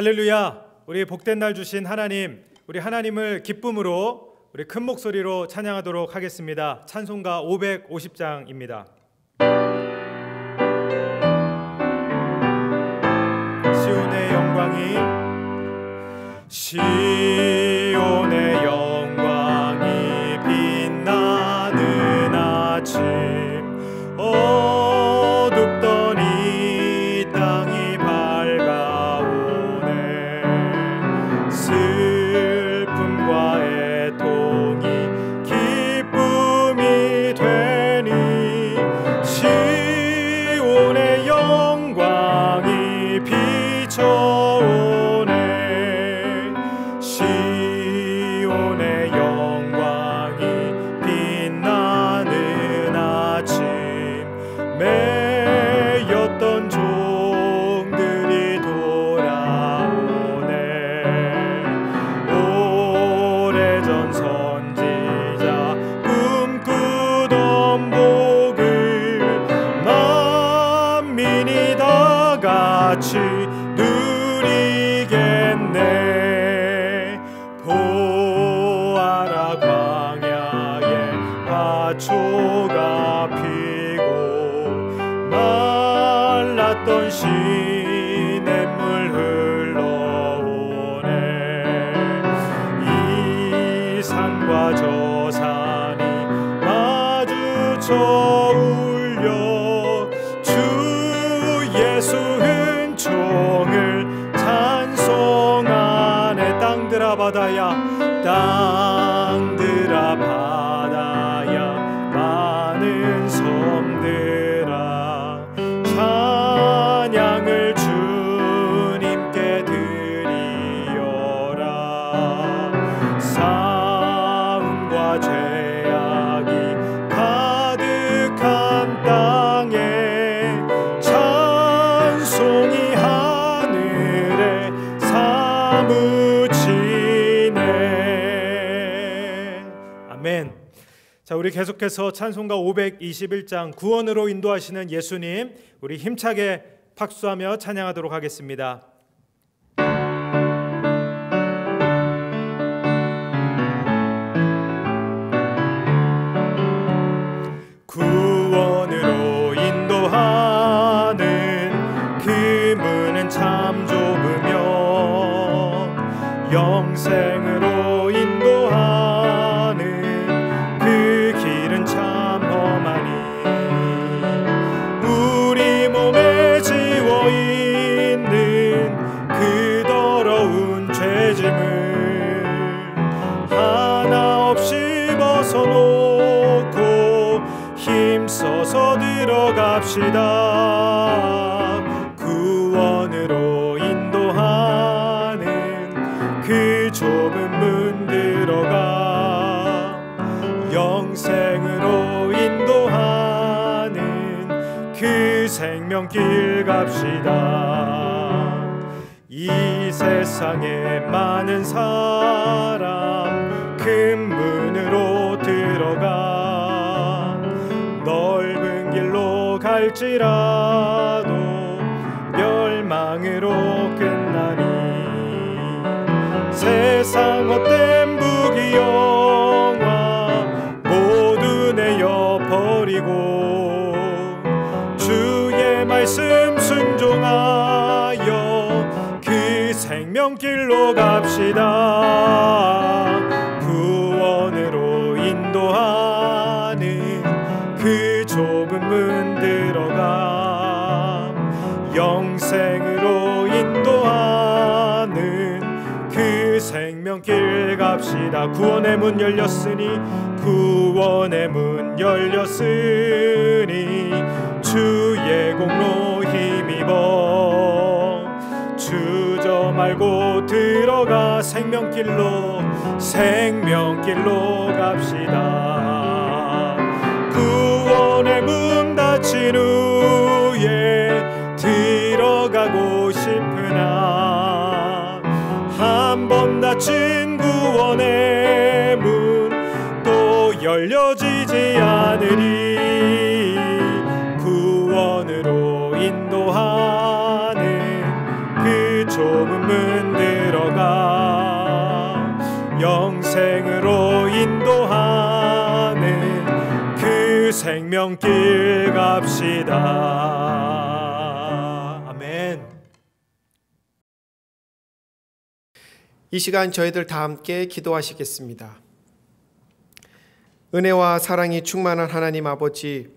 할렐루야. 우리 복된 날 주신 하나님, 우리 하나님을 기쁨으로 우리 큰 목소리로 찬양하도록 하겠습니다. 찬송가 550장입니다. 시온의 영광이 빛나는 아침, 어둡던 이 땅이 밝아오네. 슬픔과 애통이 기쁨이 되니 시온의 영광이 비춰오네. 시온의 영광이 빛나는 아침, 매였던 종들이 돌아오네. 오래전 선지자 꿈꾸던 복을 만민이 다 같이 누리겠네. 보아라, 광야에 화초가 피고 말랐던 시냇물 흘러오네. 이 산과 저 산이 마주쳐 울려 주 예수 은총을 찬송하네. 땅들아 바다야, 땅들아 바다야, 많은 섬들아, 찬양을 주님께 드리어라. 싸움과 죄악이 가득한 땅에 찬송이 하늘에 사무치네. 아멘. 자, 우리 계속해서 찬송가 521장 구원으로 인도하시는 예수님, 우리 힘차게 박수하며 찬양하도록 하겠습니다. 구원으로 인도하는 그 문은 참 좁으며 영생으로 인도하는 그 길은 참 험하니 우리 몸에 지워있는 그 더러운 죄짐을 하나 없이 벗어놓고 힘써서 들어갑시다. 구원으로 인도하는 그 좁은 문 들어가 영생으로 인도하는 그 생명길 갑시다. 이 세상에 많은 사람 큰 문으로 들어가 넓은 길로 갈지라도 멸망으로 끝나니 세상 헛된 부귀영화 모두 내어버리고 주의 말씀 순종하여 그 생명길로 갑시다. 구원으로 인도하는 그 좁은 문 들어가 영생으로 인도하는 그 생명길 갑시다. 구원의 문 열렸으니 구원의 문 열렸으니 주의 공로 힘입어 주저 말고 들어가 생명길로 갑시다. 구원의 문 닫힌 후에 들어가고 싶으나 한 번 닫힌 구원의 문 또 열려지지 않으리. 구원으로 인도하는 그 좁은 숨은 들어가 영생으로 인도하는 그 생명길 갑시다. 아멘. 이 시간 저희들 다 함께 기도하시겠습니다. 은혜와 사랑이 충만한 하나님 아버지,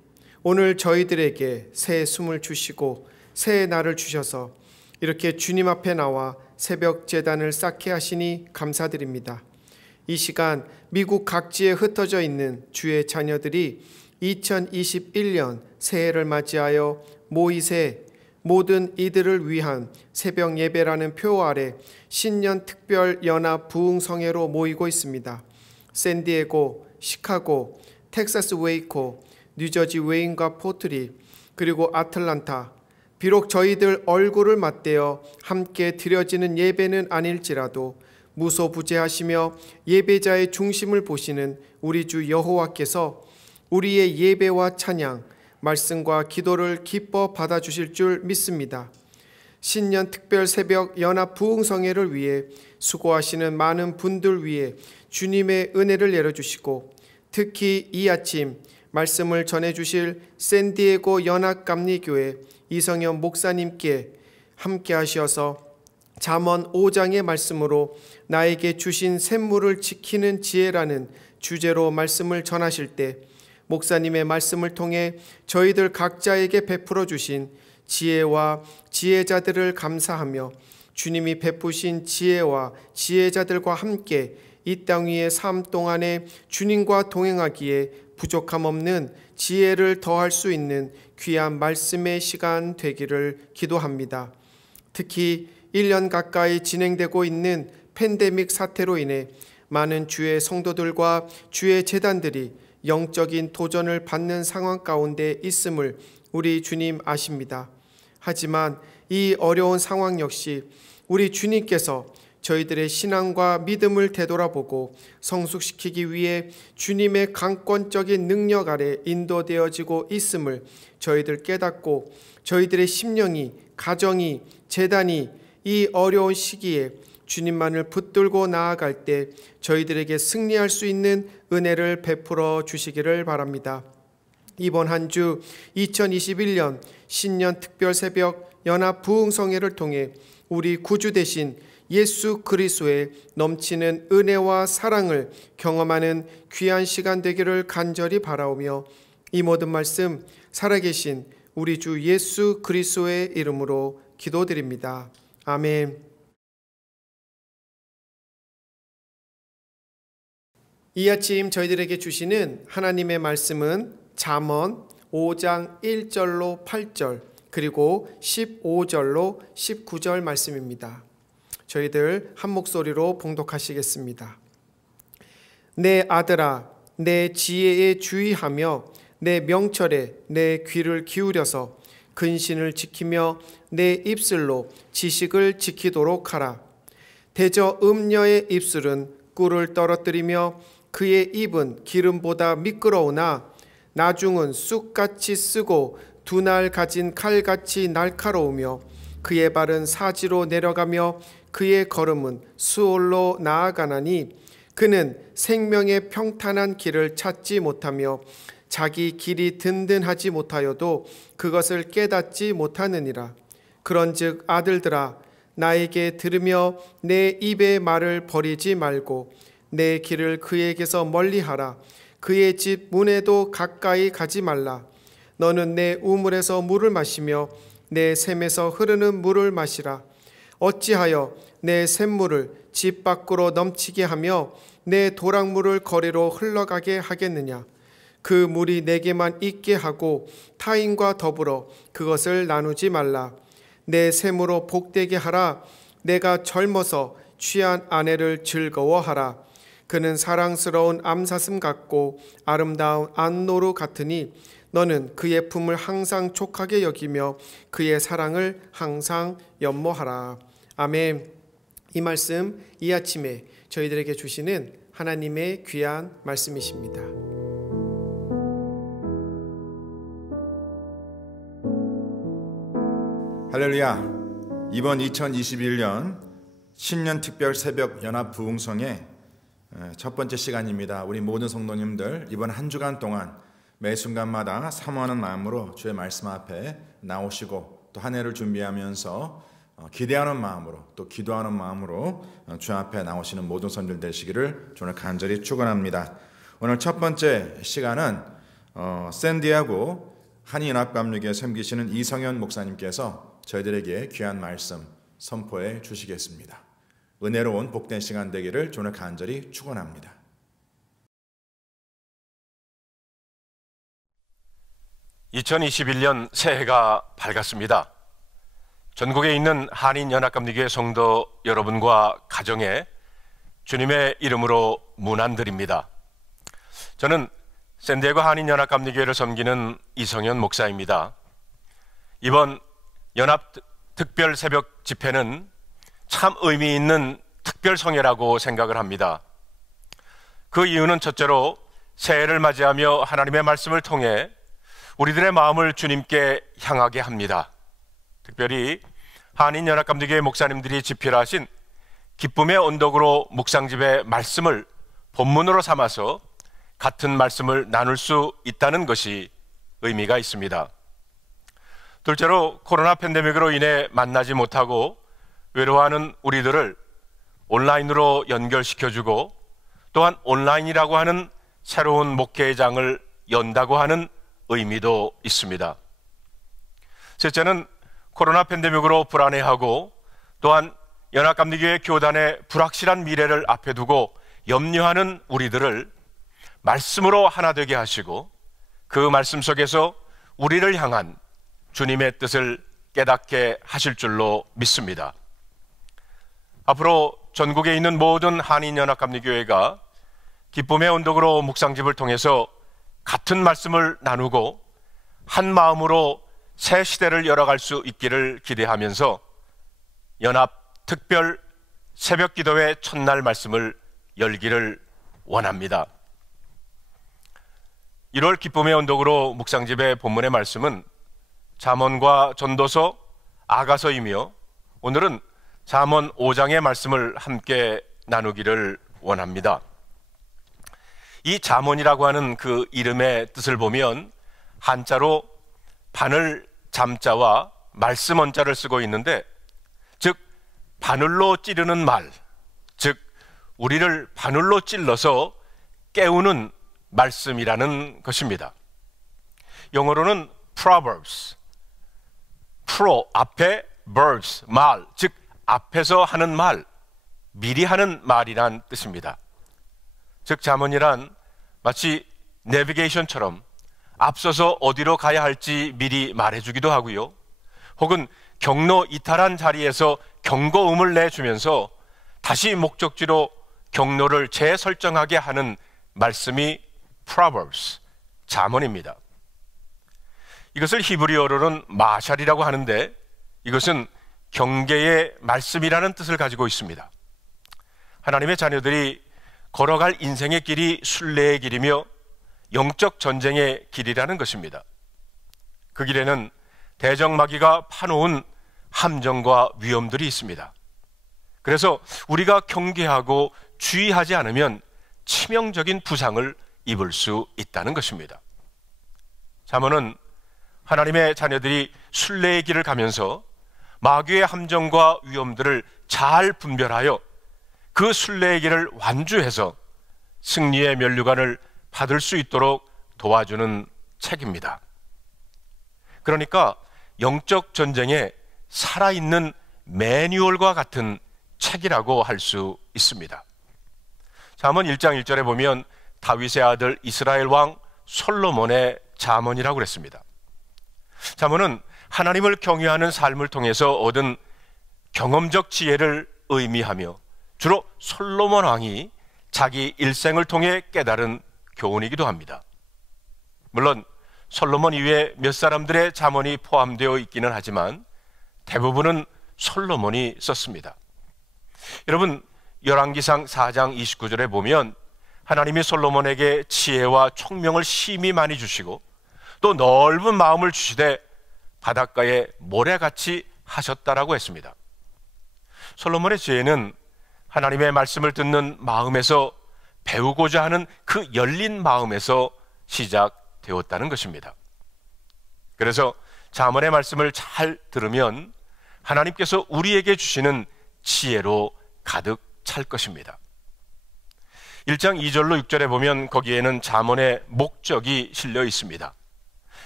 오늘 저희들에게 새 숨을 주시고 새 날을 주셔서 이렇게 주님 앞에 나와 새벽 제단을 쌓게 하시니 감사드립니다. 이 시간 미국 각지에 흩어져 있는 주의 자녀들이 2021년 새해를 맞이하여 모이세 모든 이들을 위한 새벽 예배라는 표 아래 신년 특별 연합 부흥성회로 모이고 있습니다. 샌디에고, 시카고, 텍사스 웨이코, 뉴저지 웨인과 포트리, 그리고 아틀란타. 비록 저희들 얼굴을 맞대어 함께 드려지는 예배는 아닐지라도 무소부재하시며 예배자의 중심을 보시는 우리 주 여호와께서 우리의 예배와 찬양, 말씀과 기도를 기뻐 받아주실 줄 믿습니다. 신년 특별 새벽 연합 부흥성회를 위해 수고하시는 많은 분들 위해 주님의 은혜를 내려주시고, 특히 이 아침 말씀을 전해주실 샌디에고 연합감리교회 이성현 목사님께 함께 하셔서 잠언 5장의 말씀으로 나에게 주신 샘물을 지키는 지혜라는 주제로 말씀을 전하실 때 목사님의 말씀을 통해 저희들 각자에게 베풀어 주신 지혜와 지혜자들을 감사하며 주님이 베푸신 지혜와 지혜자들과 함께 이 땅 위의 삶 동안에 주님과 동행하기에 부족함 없는 지혜를 더할 수 있는 귀한 말씀의 시간 되기를 기도합니다. 특히 1년 가까이 진행되고 있는 팬데믹 사태로 인해 많은 주의 성도들과 주의 제단들이 영적인 도전을 받는 상황 가운데 있음을 우리 주님 아십니다. 하지만 이 어려운 상황 역시 우리 주님께서 저희들의 신앙과 믿음을 되돌아보고 성숙시키기 위해 주님의 강권적인 능력 아래 인도되어지고 있음을 저희들 깨닫고 저희들의 심령이, 가정이, 제단이 이 어려운 시기에 주님만을 붙들고 나아갈 때 저희들에게 승리할 수 있는 은혜를 베풀어 주시기를 바랍니다. 이번 한 주 2021년 신년 특별 새벽 연합 부흥성회를 통해 우리 구주 되신 예수 그리스도의 넘치는 은혜와 사랑을 경험하는 귀한 시간 되기를 간절히 바라오며 이 모든 말씀 살아계신 우리 주 예수 그리스도의 이름으로 기도드립니다. 아멘. 이 아침 저희들에게 주시는 하나님의 말씀은 잠언 5장 1절로 8절 그리고 15절로 19절 말씀입니다. 저희들 한 목소리로 봉독하시겠습니다. 내 아들아, 내 지혜에 주의하며 내 명철에 내 귀를 기울여서 근신을 지키며 내 입술로 지식을 지키도록 하라. 대저 음녀의 입술은 꿀을 떨어뜨리며 그의 입은 기름보다 미끄러우나 나중은 쑥같이 쓰고 두 날 가진 칼같이 날카로우며 그의 발은 사지로 내려가며 그의 걸음은 수올로 나아가나니 그는 생명의 평탄한 길을 찾지 못하며 자기 길이 든든하지 못하여도 그것을 깨닫지 못하느니라. 그런즉 아들들아, 나에게 들으며 내 입의 말을 버리지 말고 내 길을 그에게서 멀리하라. 그의 집 문에도 가까이 가지 말라. 너는 내 우물에서 물을 마시며 내 샘에서 흐르는 물을 마시라. 어찌하여 내 샘물을 집 밖으로 넘치게 하며 내 도랑물을 거리로 흘러가게 하겠느냐. 그 물이 내게만 있게 하고 타인과 더불어 그것을 나누지 말라. 내 샘으로 복되게 하라. 내가 젊어서 취한 아내를 즐거워하라. 그는 사랑스러운 암사슴 같고 아름다운 안노루 같으니 너는 그의 품을 항상 촉하게 여기며 그의 사랑을 항상 연모하라. 아멘. 이 말씀 이 아침에 저희들에게 주시는 하나님의 귀한 말씀이십니다. 할렐루야. 이번 2021년 신년 특별 새벽 연합 부흥성의 첫 번째 시간입니다. 우리 모든 성도님들 이번 한 주간 동안 매 순간마다 사모하는 마음으로 주의 말씀 앞에 나오시고 또 한 해를 준비하면서 기대하는 마음으로 또 기도하는 마음으로 주 앞에 나오시는 모든 성도들 되시기를 주를 간절히 축원합니다. 오늘 첫 번째 시간은 샌디에고 한인연합감리교회 섬기시는 이성현 목사님께서 저희들에게 귀한 말씀 선포해 주시겠습니다. 은혜로운 복된 시간 되기를 주를 간절히 축원합니다. (2021년) 새해가 밝았습니다. 전국에 있는 한인연합감리교회 성도 여러분과 가정에 주님의 이름으로 문안드립니다. 저는 샌디에고 한인연합감리교회를 섬기는 이성현 목사입니다. 이번 연합 특별 새벽 집회는 참 의미 있는 특별 성회라고 생각을 합니다. 그 이유는 첫째로 새해를 맞이하며 하나님의 말씀을 통해 우리들의 마음을 주님께 향하게 합니다. 특별히 한인연합감리교회 목사님들이 집필하신 기쁨의 언덕으로 묵상집의 말씀을 본문으로 삼아서 같은 말씀을 나눌 수 있다는 것이 의미가 있습니다. 둘째로 코로나 팬데믹으로 인해 만나지 못하고 외로워하는 우리들을 온라인으로 연결시켜주고 또한 온라인이라고 하는 새로운 목회의 장을 연다고 하는 의미도 있습니다. 셋째는 코로나 팬데믹으로 불안해하고 또한 연합감리교회 교단의 불확실한 미래를 앞에 두고 염려하는 우리들을 말씀으로 하나 되게 하시고 그 말씀 속에서 우리를 향한 주님의 뜻을 깨닫게 하실 줄로 믿습니다. 앞으로 전국에 있는 모든 한인연합감리교회가 기쁨의 언덕으로 묵상집을 통해서 같은 말씀을 나누고 한 마음으로 새 시대를 열어갈 수 있기를 기대하면서 연합 특별 새벽 기도회 첫날 말씀을 열기를 원합니다. 1월 기쁨의 언덕으로 묵상집의 본문의 말씀은 잠언과 전도서, 아가서이며 오늘은 잠언 5장의 말씀을 함께 나누기를 원합니다. 이 잠언이라고 하는 그 이름의 뜻을 보면 한자로 바늘 잠자와 말씀 원자를 쓰고 있는데, 즉 바늘로 찌르는 말, 즉 우리를 바늘로 찔러서 깨우는 말씀이라는 것입니다. 영어로는 Proverbs, pro 앞에 verbs 말, 즉 앞에서 하는 말, 미리 하는 말이란 뜻입니다. 즉 잠언이란 마치 내비게이션처럼 앞서서 어디로 가야 할지 미리 말해주기도 하고요, 혹은 경로 이탈한 자리에서 경고음을 내주면서 다시 목적지로 경로를 재설정하게 하는 말씀이 Proverbs, 잠언입니다. 이것을 히브리어로는 마샬이라고 하는데 이것은 경계의 말씀이라는 뜻을 가지고 있습니다. 하나님의 자녀들이 걸어갈 인생의 길이 순례의 길이며 영적 전쟁의 길이라는 것입니다. 그 길에는 대적마귀가 파놓은 함정과 위험들이 있습니다. 그래서 우리가 경계하고 주의하지 않으면 치명적인 부상을 입을 수 있다는 것입니다. 잠언은 하나님의 자녀들이 순례의 길을 가면서 마귀의 함정과 위험들을 잘 분별하여 그 순례의 길을 완주해서 승리의 면류관을 받을 수 있도록 도와주는 책입니다. 그러니까 영적 전쟁에 살아있는 매뉴얼과 같은 책이라고 할 수 있습니다. 잠언 1장 1절에 보면 다윗의 아들 이스라엘 왕 솔로몬의 잠언이라고 그랬습니다. 잠언은 하나님을 경외하는 삶을 통해서 얻은 경험적 지혜를 의미하며 주로 솔로몬 왕이 자기 일생을 통해 깨달은 교훈이기도 합니다. 물론 솔로몬 이외에 몇 사람들의 잠언이 포함되어 있기는 하지만 대부분은 솔로몬이 썼습니다. 여러분, 열왕기상 4장 29절에 보면 하나님이 솔로몬에게 지혜와 총명을 심히 많이 주시고 또 넓은 마음을 주시되 바닷가에 모래같이 하셨다라고 했습니다. 솔로몬의 지혜는 하나님의 말씀을 듣는 마음에서, 배우고자 하는 그 열린 마음에서 시작되었다는 것입니다. 그래서 잠언의 말씀을 잘 들으면 하나님께서 우리에게 주시는 지혜로 가득 찰 것입니다. 1장 2절로 6절에 보면 거기에는 잠언의 목적이 실려 있습니다.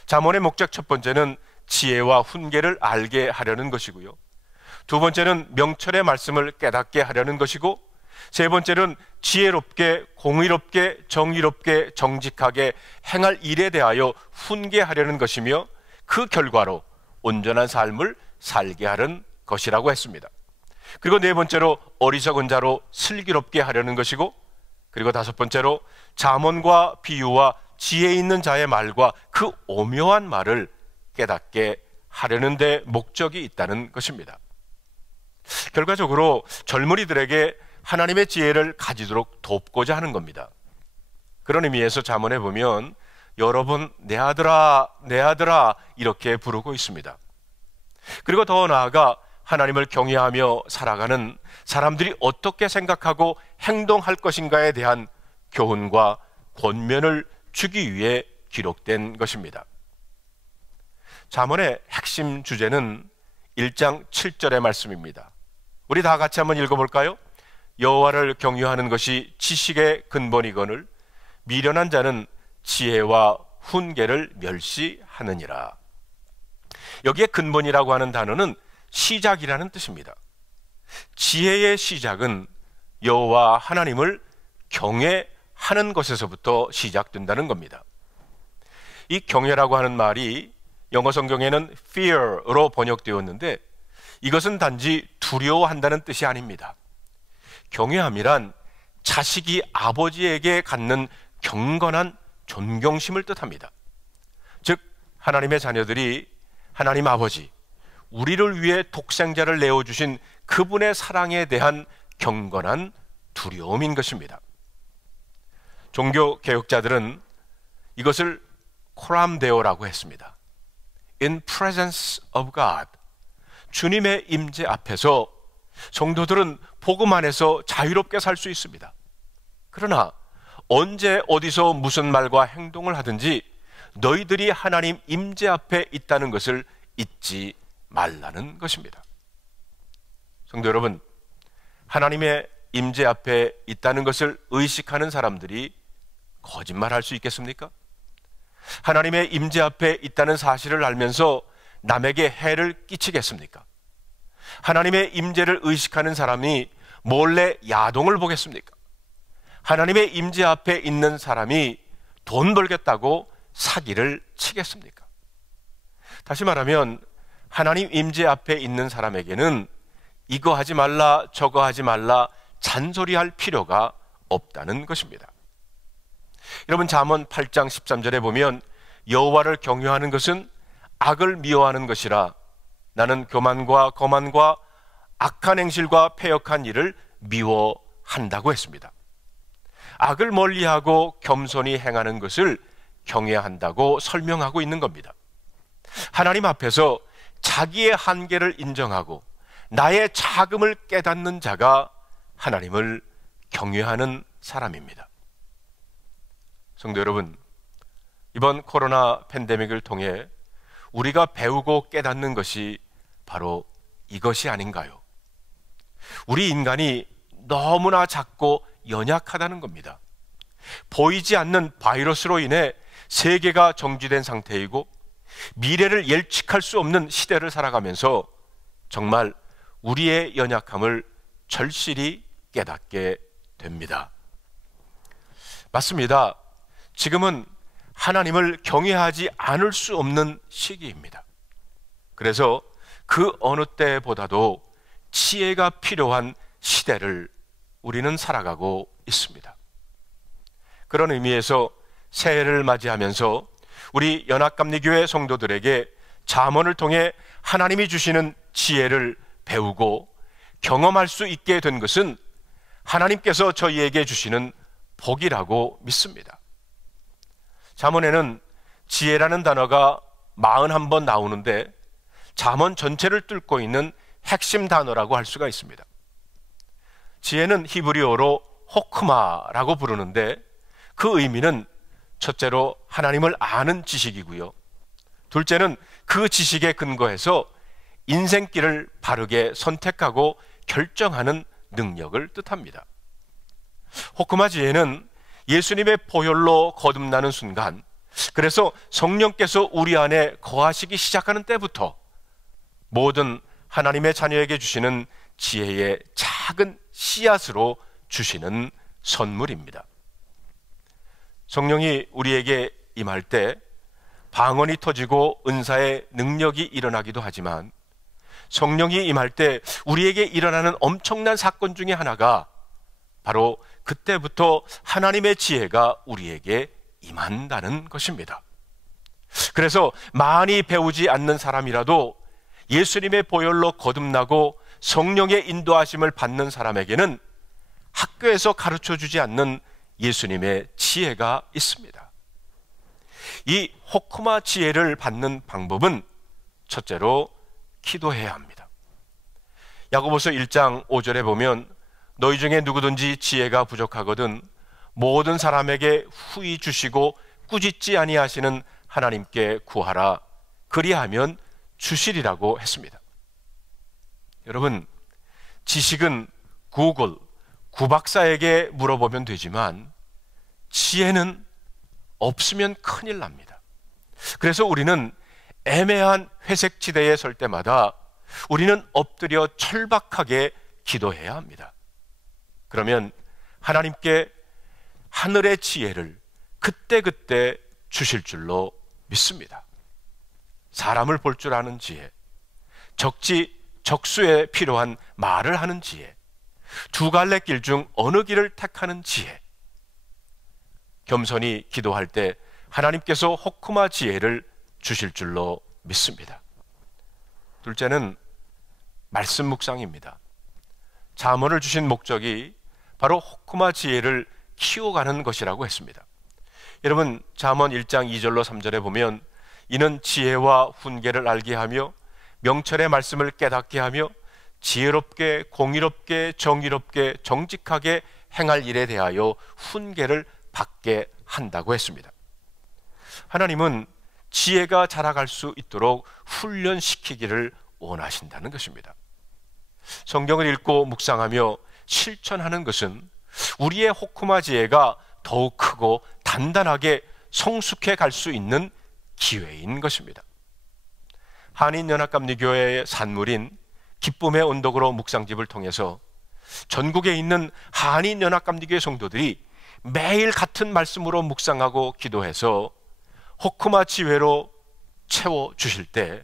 잠언의 목적 첫 번째는 지혜와 훈계를 알게 하려는 것이고요, 두 번째는 명철의 말씀을 깨닫게 하려는 것이고, 세 번째는 지혜롭게, 공의롭게, 정의롭게, 정직하게 행할 일에 대하여 훈계하려는 것이며, 그 결과로 온전한 삶을 살게 하는 것이라고 했습니다. 그리고 네 번째로 어리석은 자로 슬기롭게 하려는 것이고, 그리고 다섯 번째로 잠언과 비유와 지혜 있는 자의 말과 그 오묘한 말을 깨닫게 하려는 데 목적이 있다는 것입니다. 결과적으로 젊은이들에게 하나님의 지혜를 가지도록 돕고자 하는 겁니다. 그런 의미에서 잠언에 보면 여러 번 내 아들아, 내 아들아 이렇게 부르고 있습니다. 그리고 더 나아가 하나님을 경외하며 살아가는 사람들이 어떻게 생각하고 행동할 것인가에 대한 교훈과 권면을 주기 위해 기록된 것입니다. 잠언의 핵심 주제는 1장 7절의 말씀입니다. 우리 다 같이 한번 읽어볼까요? 여호와를 경외하는 것이 지식의 근본이거늘 미련한 자는 지혜와 훈계를 멸시하느니라. 여기에 근본이라고 하는 단어는 시작이라는 뜻입니다. 지혜의 시작은 여호와 하나님을 경외하는 것에서부터 시작된다는 겁니다. 이 경외라고 하는 말이 영어 성경에는 fear로 번역되었는데, 이것은 단지 두려워한다는 뜻이 아닙니다. 경외함이란 자식이 아버지에게 갖는 경건한 존경심을 뜻합니다. 즉 하나님의 자녀들이 하나님 아버지, 우리를 위해 독생자를 내어주신 그분의 사랑에 대한 경건한 두려움인 것입니다. 종교 개혁자들은 이것을 코람데오라고 했습니다. In presence of God, 주님의 임재 앞에서 성도들은 복음 안에서 자유롭게 살 수 있습니다. 그러나 언제 어디서 무슨 말과 행동을 하든지 너희들이 하나님 임재 앞에 있다는 것을 잊지 말라는 것입니다. 성도 여러분, 하나님의 임재 앞에 있다는 것을 의식하는 사람들이 거짓말할 수 있겠습니까? 하나님의 임재 앞에 있다는 사실을 알면서 남에게 해를 끼치겠습니까? 하나님의 임재를 의식하는 사람이 몰래 야동을 보겠습니까? 하나님의 임재 앞에 있는 사람이 돈 벌겠다고 사기를 치겠습니까? 다시 말하면 하나님 임재 앞에 있는 사람에게는 이거 하지 말라 저거 하지 말라 잔소리할 필요가 없다는 것입니다. 여러분, 잠언 8장 13절에 보면 여호와를 경외하는 것은 악을 미워하는 것이라 나는 교만과 거만과 악한 행실과 패역한 일을 미워한다고 했습니다. 악을 멀리하고 겸손히 행하는 것을 경외한다고 설명하고 있는 겁니다. 하나님 앞에서 자기의 한계를 인정하고 나의 자금을 깨닫는 자가 하나님을 경외하는 사람입니다. 성도 여러분, 이번 코로나 팬데믹을 통해 우리가 배우고 깨닫는 것이 바로 이것이 아닌가요? 우리 인간이 너무나 작고 연약하다는 겁니다. 보이지 않는 바이러스로 인해 세계가 정지된 상태이고 미래를 예측할 수 없는 시대를 살아가면서 정말 우리의 연약함을 절실히 깨닫게 됩니다. 맞습니다. 지금은 하나님을 경외하지 않을 수 없는 시기입니다. 그래서 그 어느 때보다도 지혜가 필요한 시대를 우리는 살아가고 있습니다. 그런 의미에서 새해를 맞이하면서 우리 연합감리교회 성도들에게 잠언을 통해 하나님이 주시는 지혜를 배우고 경험할 수 있게 된 것은 하나님께서 저희에게 주시는 복이라고 믿습니다. 잠언에는 지혜라는 단어가 41번 나오는데 잠언 전체를 뚫고 있는 핵심 단어라고 할 수가 있습니다. 지혜는 히브리어로 호크마라고 부르는데 그 의미는 첫째로 하나님을 아는 지식이고요. 둘째는 그 지식에 근거해서 인생길을 바르게 선택하고 결정하는 능력을 뜻합니다. 호크마 지혜는 예수님의 보혈로 거듭나는 순간, 그래서 성령께서 우리 안에 거하시기 시작하는 때부터 모든 하나님의 자녀에게 주시는 지혜의 작은 씨앗으로 주시는 선물입니다. 성령이 우리에게 임할 때 방언이 터지고 은사의 능력이 일어나기도 하지만, 성령이 임할 때 우리에게 일어나는 엄청난 사건 중에 하나가 바로 그때부터 하나님의 지혜가 우리에게 임한다는 것입니다. 그래서 많이 배우지 않는 사람이라도 예수님의 보혈로 거듭나고 성령의 인도하심을 받는 사람에게는 학교에서 가르쳐주지 않는 예수님의 지혜가 있습니다. 이 호크마 지혜를 받는 방법은 첫째로 기도해야 합니다. 야고보서 1장 5절에 보면 너희 중에 누구든지 지혜가 부족하거든 모든 사람에게 후히 주시고 꾸짖지 아니하시는 하나님께 구하라. 그리하면 주시리라고 했습니다. 여러분, 지식은 구글, 구박사에게 물어보면 되지만 지혜는 없으면 큰일 납니다. 그래서 우리는 애매한 회색지대에 설 때마다 우리는 엎드려 철박하게 기도해야 합니다. 그러면 하나님께 하늘의 지혜를 그때그때 주실 줄로 믿습니다. 사람을 볼 줄 아는 지혜, 적수에 필요한 말을 하는 지혜, 두 갈래 길 중 어느 길을 택하는 지혜. 겸손히 기도할 때 하나님께서 호크마 지혜를 주실 줄로 믿습니다. 둘째는 말씀 묵상입니다. 잠언을 주신 목적이 바로 호크마 지혜를 키워가는 것이라고 했습니다. 여러분, 잠언 1장 2절로 3절에 보면 이는 지혜와 훈계를 알게 하며 명철의 말씀을 깨닫게 하며 지혜롭게 공의롭게 정의롭게 정직하게 행할 일에 대하여 훈계를 받게 한다고 했습니다. 하나님은 지혜가 자라갈 수 있도록 훈련시키기를 원하신다는 것입니다. 성경을 읽고 묵상하며 실천하는 것은 우리의 호크마 지혜가 더욱 크고 단단하게 성숙해 갈 수 있는 기회인 것입니다. 한인연합감리교회의 산물인 기쁨의 언덕으로 묵상집을 통해서 전국에 있는 한인연합감리교회 성도들이 매일 같은 말씀으로 묵상하고 기도해서 호크마 지혜로 채워주실 때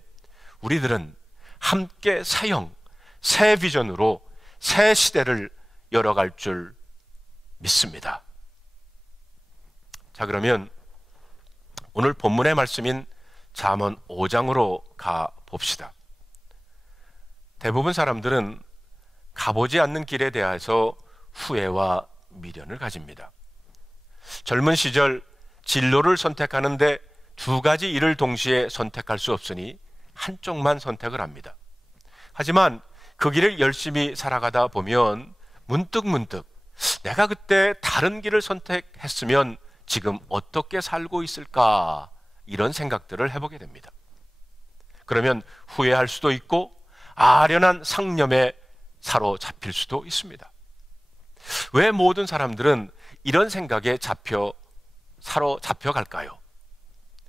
우리들은 함께 새 비전으로 새 시대를 열어갈 줄 믿습니다. 자, 그러면 오늘 본문의 말씀인 잠언 5장으로 가 봅시다. 대부분 사람들은 가보지 않는 길에 대해서 후회와 미련을 가집니다. 젊은 시절 진로를 선택하는데 두 가지 일을 동시에 선택할 수 없으니 한쪽만 선택을 합니다. 하지만 그 길을 열심히 살아가다 보면 문득 내가 그때 다른 길을 선택했으면 지금 어떻게 살고 있을까, 이런 생각들을 해보게 됩니다. 그러면 후회할 수도 있고 아련한 상념에 사로잡힐 수도 있습니다. 왜 모든 사람들은 이런 생각에 사로잡혀 갈까요?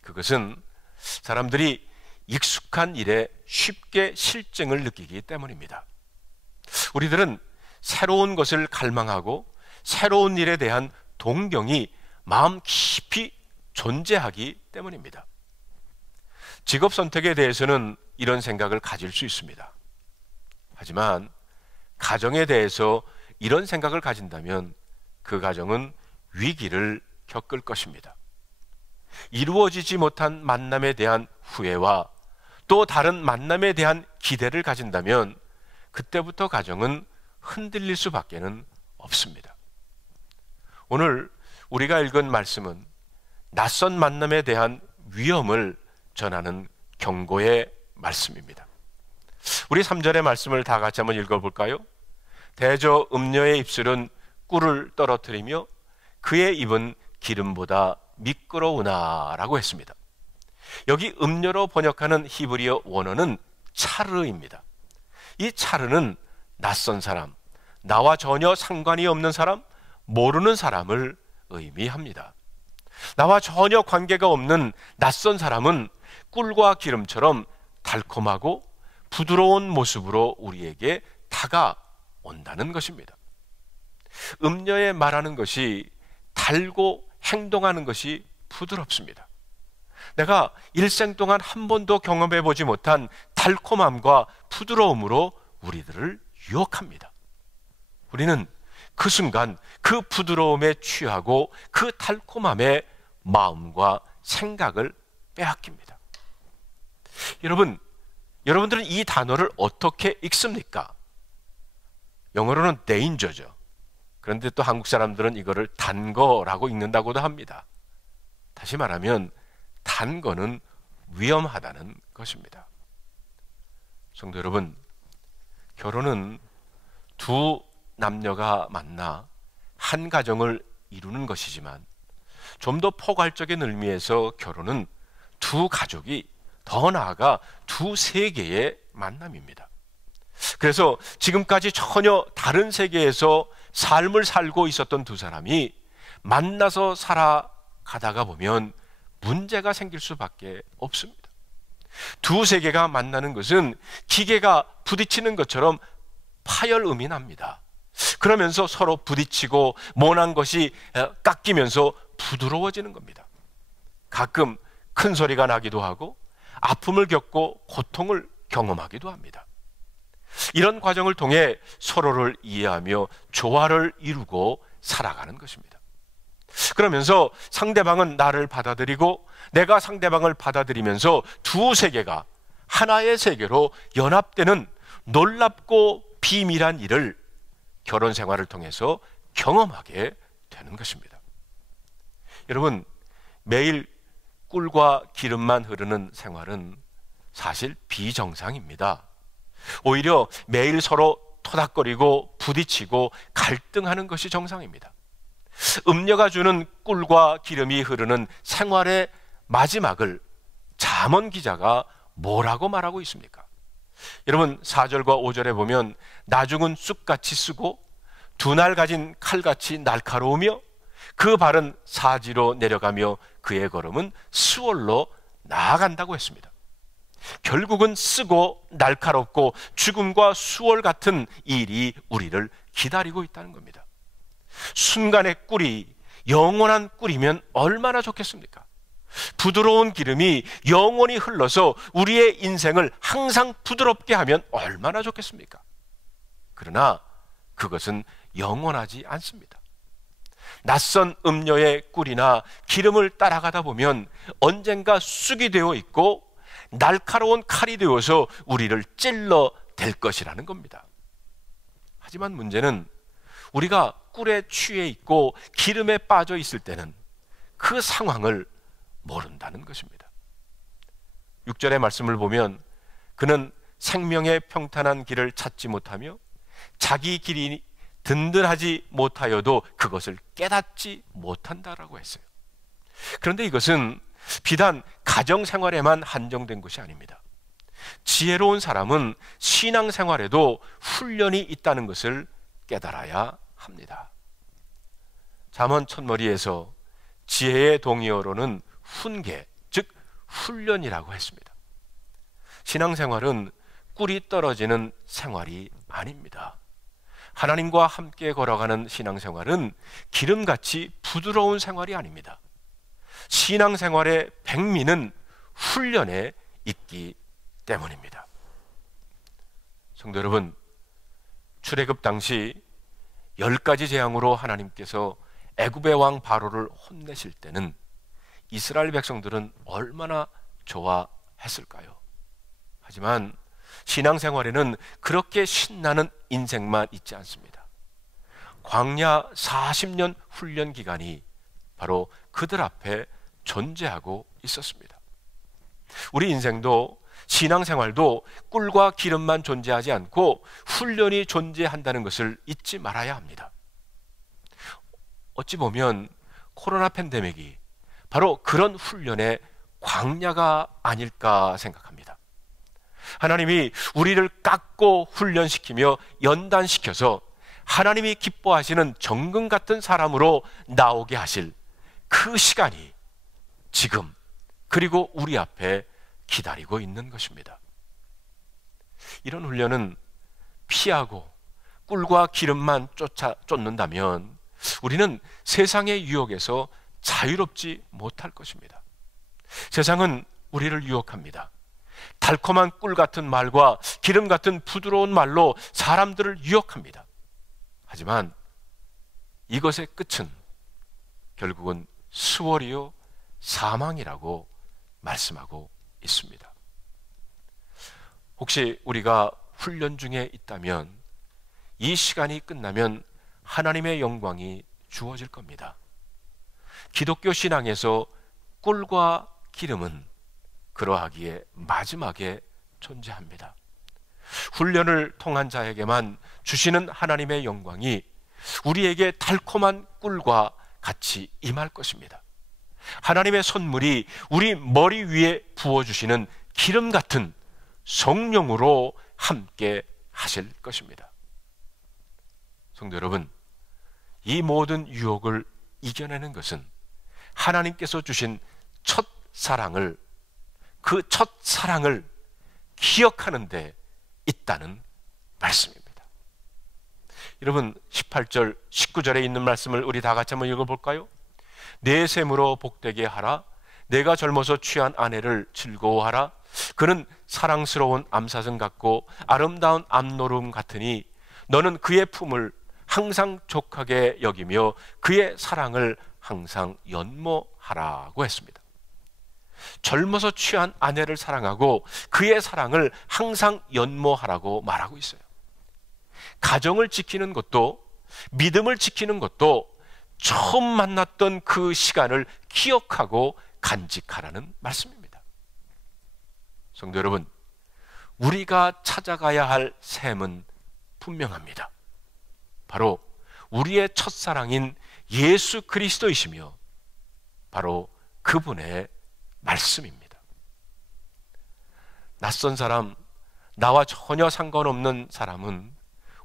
그것은 사람들이 익숙한 일에 쉽게 실증을 느끼기 때문입니다. 우리들은 새로운 것을 갈망하고 새로운 일에 대한 동경이 마음 깊이 존재하기 때문입니다. 직업 선택에 대해서는 이런 생각을 가질 수 있습니다. 하지만 가정에 대해서 이런 생각을 가진다면 그 가정은 위기를 겪을 것입니다. 이루어지지 못한 만남에 대한 후회와 또 다른 만남에 대한 기대를 가진다면 그때부터 가정은 흔들릴 수밖에는 없습니다. 오늘 우리가 읽은 말씀은 낯선 만남에 대한 위험을 전하는 경고의 말씀입니다. 우리 3절의 말씀을 다 같이 한번 읽어볼까요? 대저 음녀의 입술은 꿀을 떨어뜨리며 그의 입은 기름보다 미끄러우나라고 했습니다. 여기 음녀로 번역하는 히브리어 원어는 차르입니다. 이 차르는 낯선 사람, 나와 전혀 상관이 없는 사람, 모르는 사람을 의미합니다. 나와 전혀 관계가 없는 낯선 사람은 꿀과 기름처럼 달콤하고 부드러운 모습으로 우리에게 다가온다는 것입니다. 음녀에 말하는 것이 달고 행동하는 것이 부드럽습니다. 내가 일생 동안 한 번도 경험해 보지 못한 달콤함과 부드러움으로 우리들을 유혹합니다. 우리는 그 순간 그 부드러움에 취하고 그 달콤함에 마음과 생각을 빼앗깁니다. 여러분들은 이 단어를 어떻게 읽습니까? 영어로는 danger죠. 그런데 또 한국 사람들은 이거를 단 거라고 읽는다고도 합니다. 다시 말하면 단 거는 위험하다는 것입니다. 성도 여러분, 결혼은 두 남녀가 만나 한 가정을 이루는 것이지만 좀 더 포괄적인 의미에서 결혼은 두 가족이, 더 나아가 두 세계의 만남입니다. 그래서 지금까지 전혀 다른 세계에서 삶을 살고 있었던 두 사람이 만나서 살아가다가 보면 문제가 생길 수밖에 없습니다. 두 세계가 만나는 것은 기계가 부딪히는 것처럼 파열음이 납니다. 그러면서 서로 부딪히고 모난 것이 깎이면서 부드러워지는 겁니다. 가끔 큰 소리가 나기도 하고 아픔을 겪고 고통을 경험하기도 합니다. 이런 과정을 통해 서로를 이해하며 조화를 이루고 살아가는 것입니다. 그러면서 상대방은 나를 받아들이고 내가 상대방을 받아들이면서 두 세계가 하나의 세계로 연합되는 놀랍고 비밀한 일을 결혼 생활을 통해서 경험하게 되는 것입니다. 여러분, 매일 꿀과 기름만 흐르는 생활은 사실 비정상입니다. 오히려 매일 서로 토닥거리고 부딪히고 갈등하는 것이 정상입니다. 음녀가 주는 꿀과 기름이 흐르는 생활의 마지막을 잠언 기자가 뭐라고 말하고 있습니까? 여러분, 4절과 5절에 보면 나중은 쑥같이 쓰고 두 날 가진 칼같이 날카로우며 그 발은 사지로 내려가며 그의 걸음은 수월로 나아간다고 했습니다. 결국은 쓰고 날카롭고 죽음과 수월 같은 일이 우리를 기다리고 있다는 겁니다. 순간의 꿀이 영원한 꿀이면 얼마나 좋겠습니까? 부드러운 기름이 영원히 흘러서 우리의 인생을 항상 부드럽게 하면 얼마나 좋겠습니까? 그러나 그것은 영원하지 않습니다. 낯선 음료의 꿀이나 기름을 따라가다 보면 언젠가 쑥이 되어 있고 날카로운 칼이 되어서 우리를 찔러댈 것이라는 겁니다. 하지만 문제는 우리가 꿀에 취해 있고 기름에 빠져 있을 때는 그 상황을 모른다는 것입니다. 6절의 말씀을 보면 그는 생명의 평탄한 길을 찾지 못하며 자기 길이 든든하지 못하여도 그것을 깨닫지 못한다라고 했어요. 그런데 이것은 비단 가정생활에만 한정된 것이 아닙니다. 지혜로운 사람은 신앙생활에도 훈련이 있다는 것을 깨달아야 합니다. 잠언 첫머리에서 지혜의 동의어로는 훈계, 즉 훈련이라고 했습니다. 신앙생활은 꿀이 떨어지는 생활이 아닙니다. 하나님과 함께 걸어가는 신앙생활은 기름같이 부드러운 생활이 아닙니다. 신앙생활의 백미는 훈련에 있기 때문입니다. 성도 여러분, 출애굽 당시 10가지 재앙으로 하나님께서 애굽의 왕 바로를 혼내실 때는 이스라엘 백성들은 얼마나 좋아했을까요? 하지만 신앙생활에는 그렇게 신나는 인생만 있지 않습니다. 광야 40년 훈련 기간이 바로 그들 앞에 존재하고 있었습니다. 우리 인생도 신앙생활도 꿀과 기름만 존재하지 않고 훈련이 존재한다는 것을 잊지 말아야 합니다. 어찌 보면 코로나 팬데믹이 바로 그런 훈련의 광야가 아닐까 생각합니다. 하나님이 우리를 깎고 훈련시키며 연단시켜서 하나님이 기뻐하시는 정금 같은 사람으로 나오게 하실 그 시간이 지금 그리고 우리 앞에 기다리고 있는 것입니다. 이런 훈련은 피하고 꿀과 기름만 쫓는다면 우리는 세상의 유혹에서 자유롭지 못할 것입니다. 세상은 우리를 유혹합니다. 달콤한 꿀 같은 말과 기름 같은 부드러운 말로 사람들을 유혹합니다. 하지만 이것의 끝은 결국은 수월이요 사망이라고 말씀하고 있습니다. 혹시 우리가 훈련 중에 있다면 이 시간이 끝나면 하나님의 영광이 주어질 겁니다. 기독교 신앙에서 꿀과 기름은 그러하기에 마지막에 존재합니다. 훈련을 통한 자에게만 주시는 하나님의 영광이 우리에게 달콤한 꿀과 같이 임할 것입니다. 하나님의 선물이 우리 머리 위에 부어주시는 기름 같은 성령으로 함께 하실 것입니다. 성도 여러분, 이 모든 유혹을 이겨내는 것은 하나님께서 주신 첫 사랑을, 그 첫 사랑을 기억하는 데 있다는 말씀입니다. 여러분, 18절, 19절에 있는 말씀을 우리 다 같이 한번 읽어볼까요? 내 셈으로 복되게 하라. 내가 젊어서 취한 아내를 즐거워하라. 그는 사랑스러운 암사슴 같고 아름다운 암노름 같으니 너는 그의 품을 항상 족하게 여기며 그의 사랑을 항상 연모하라고 했습니다. 젊어서 취한 아내를 사랑하고 그의 사랑을 항상 연모하라고 말하고 있어요. 가정을 지키는 것도, 믿음을 지키는 것도 처음 만났던 그 시간을 기억하고 간직하라는 말씀입니다. 성도 여러분, 우리가 찾아가야 할 셈은 분명합니다. 바로 우리의 첫사랑인 예수 그리스도이시며 바로 그분의 말씀입니다. 낯선 사람, 나와 전혀 상관없는 사람은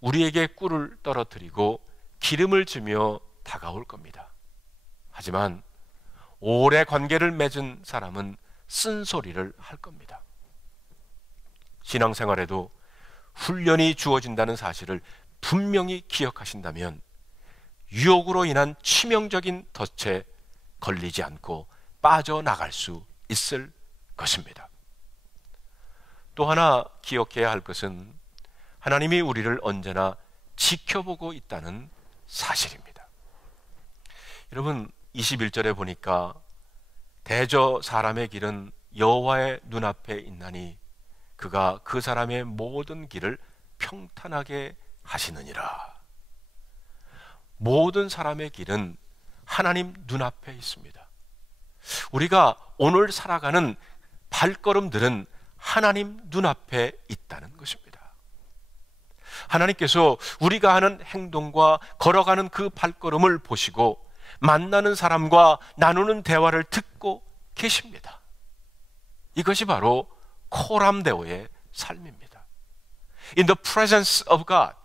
우리에게 꿀을 떨어뜨리고 기름을 주며 다가올 겁니다. 하지만 오래 관계를 맺은 사람은 쓴소리를 할 겁니다. 신앙생활에도 훈련이 주어진다는 사실을 분명히 기억하신다면 유혹으로 인한 치명적인 덫에 걸리지 않고 빠져나갈 수 있을 것입니다. 또 하나 기억해야 할 것은 하나님이 우리를 언제나 지켜보고 있다는 사실입니다. 여러분, 21절에 보니까 대저 사람의 길은 여호와의 눈앞에 있나니 그가 그 사람의 모든 길을 평탄하게 하시느니라. 모든 사람의 길은 하나님 눈앞에 있습니다. 우리가 오늘 살아가는 발걸음들은 하나님 눈앞에 있다는 것입니다. 하나님께서 우리가 하는 행동과 걸어가는 그 발걸음을 보시고 만나는 사람과 나누는 대화를 듣고 계십니다. 이것이 바로 코람데오의 삶입니다. In the presence of God,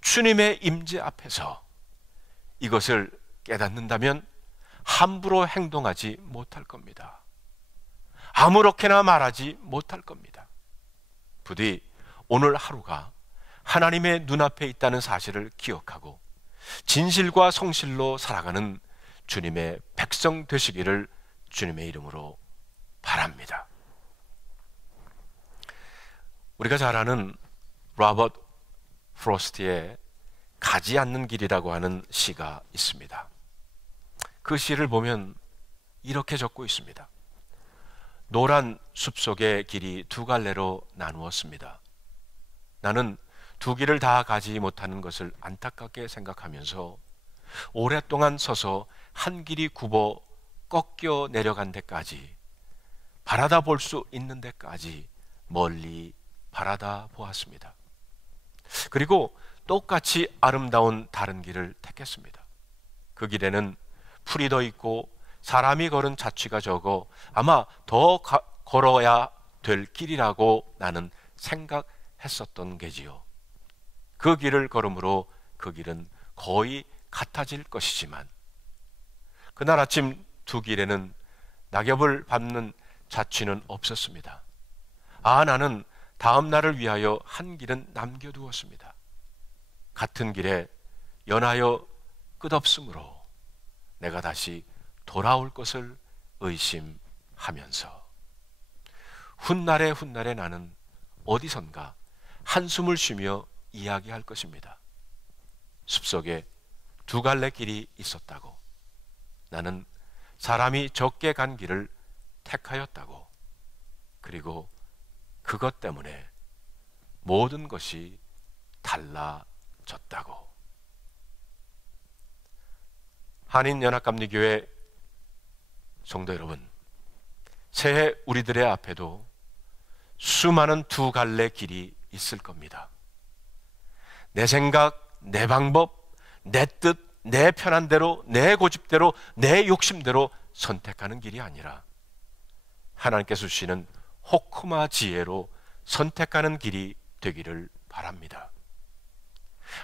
주님의 임재 앞에서 이것을 깨닫는다면 함부로 행동하지 못할 겁니다. 아무렇게나 말하지 못할 겁니다. 부디 오늘 하루가 하나님의 눈앞에 있다는 사실을 기억하고 진실과 성실로 살아가는 주님의 백성 되시기를 주님의 이름으로 바랍니다. 우리가 잘 아는 로버트 프로스트의 가지 않는 길이라고 하는 시가 있습니다. 그 시를 보면 이렇게 적고 있습니다. 노란 숲속의 길이 두 갈래로 나누었습니다. 나는 두 길을 다 가지 못하는 것을 안타깝게 생각하면서 오랫동안 서서 한 길이 굽어 꺾여 내려간 데까지, 바라다 볼 수 있는 데까지 멀리 바라다 보았습니다. 그리고 똑같이 아름다운 다른 길을 택했습니다. 그 길에는 풀이 더 있고 사람이 걸은 자취가 적어 아마 더 걸어야 될 길이라고 나는 생각했었던 게지요. 그 길을 걸음으로 그 길은 거의 같아질 것이지만 그날 아침 두 길에는 낙엽을 밟는 자취는 없었습니다. 나는 다음 날을 위하여 한 길은 남겨두었습니다. 같은 길에 연하여 끝없으므로 내가 다시 돌아올 것을 의심하면서 훗날에 나는 어디선가 한숨을 쉬며 이야기할 것입니다. 숲속에 두 갈래 길이 있었다고, 나는 사람이 적게 간 길을 택하였다고, 그리고 그것 때문에 모든 것이 달라졌다고. 한인연합감리교회 성도 여러분, 새해 우리들의 앞에도 수많은 두 갈래 길이 있을 겁니다. 내 생각, 내 방법, 내 뜻, 내 편한 대로, 내 고집대로, 내 욕심대로 선택하는 길이 아니라 하나님께서 주시는 호크마 지혜로 선택하는 길이 되기를 바랍니다.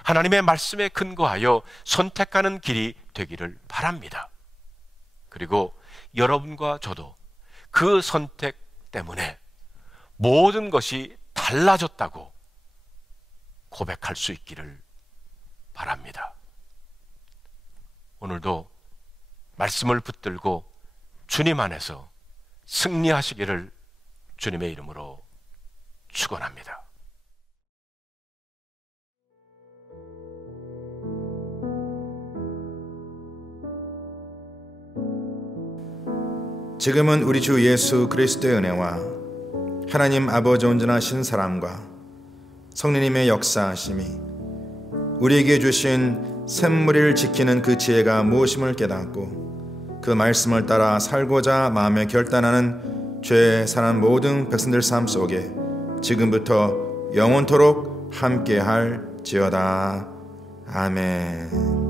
하나님의 말씀에 근거하여 선택하는 길이 되기를 바랍니다. 그리고 여러분과 저도 그 선택 때문에 모든 것이 달라졌다고 고백할 수 있기를 바랍니다. 오늘도 말씀을 붙들고 주님 안에서 승리하시기를 주님의 이름으로 축원합니다. 지금은 우리 주 예수 그리스도의 은혜와 하나님 아버지 온전하신 사랑과 성령님의 역사하심이 우리에게 주신 샘물을 지키는 그 지혜가 무엇임을 깨닫고 그 말씀을 따라 살고자 마음에 결단하는 죄에 사는 모든 백성들 삶 속에 지금부터 영원토록 함께할지어다. 아멘.